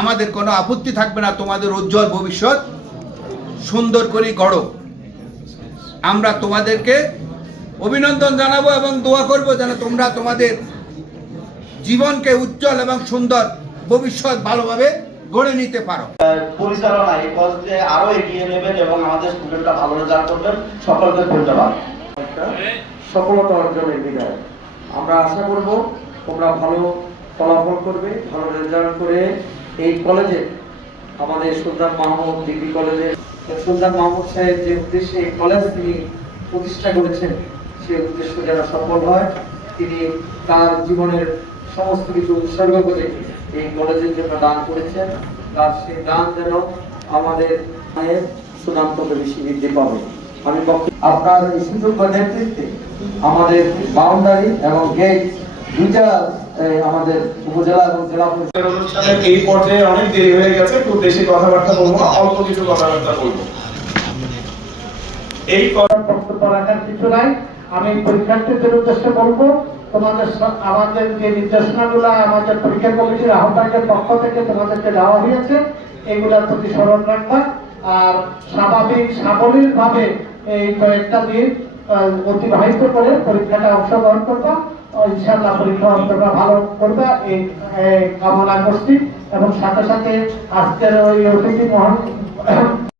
আমাদের কোনো আপত্তি থাকবে না। তোমাদের উজ্জ্বল ভবিষ্যৎ সুন্দর করে গড়ো। আমরা তোমাদেরকে অভিনন্দন জানাবো এবং দোয়া করব যেন তোমরা তোমাদের জীবনকে উজ্জ্বল এবং সুন্দর ভবিষ্যৎ ভালোভাবে গড়ে নিতে পারো। পরিচালনা এই কলেজে আরো এগিয়ে নেবেন এবং আমাদের স্টুডেন্টরা ভালো রেজাল্ট করবেন। সকলকে ধন্যবাদ। সফলতা অর্জনের বিদায়। আমরা আশা করব তোমরা ভালো ফলাফল করবে, ভালো রেজাল্ট করে এই কলেজে আমাদের সুলতান মাহমুদ ডিগ্রি কলেজে সুলতান মাহমুদ সাহেব যে উদ্দেশ্যে এই কলেজ তিনি প্রতিষ্ঠা করেছেন সেই উদ্দেশ্য যেন সফল হয়। তিনি তার জীবনের সমস্ত কিছু উৎসর্গ করে এই কলেজের জন্য দান করেছেন। তার সেই দান যেন আমাদের সুনাম তত বেশি বৃদ্ধি পাবে। আমি আপনার এই সুযোগ্য নেতৃত্বে আমাদের বাউন্ডারি এবং গেট দুইটা আমাদের উপজেলা এবং জেলা পরিষদের অনুষ্ঠানের এই পর্যায়ে অনেক দেরি হয়ে গেছে, খুব বেশি কথাবার্তা বলবো না, অল্প কিছু কথাবার্তা বলবো। এই বক্তব্য রাখার কিছু নাই। আমি পরীক্ষার্থীদের উদ্দেশ্যে বলবো, তোমাদের আমাদের যে নির্দেশনাগুলো আমাদের পরীক্ষা কমিটির আহ্বায়কের পক্ষ থেকে তোমাদেরকে দেওয়া হয়েছে এগুলোর প্রতি স্মরণ রাখবা। আর স্বাভাবিক সাবলীল ভাবে এই কয়েকটা দিন অতিবাহিত করে পরীক্ষাটা অংশগ্রহণ করবা। ইনশাআল্লাহ পরীক্ষা তোমরা ভালো করবে এই কামনা করছি। এবং সাথে সাথে আজকের ওই অতিথি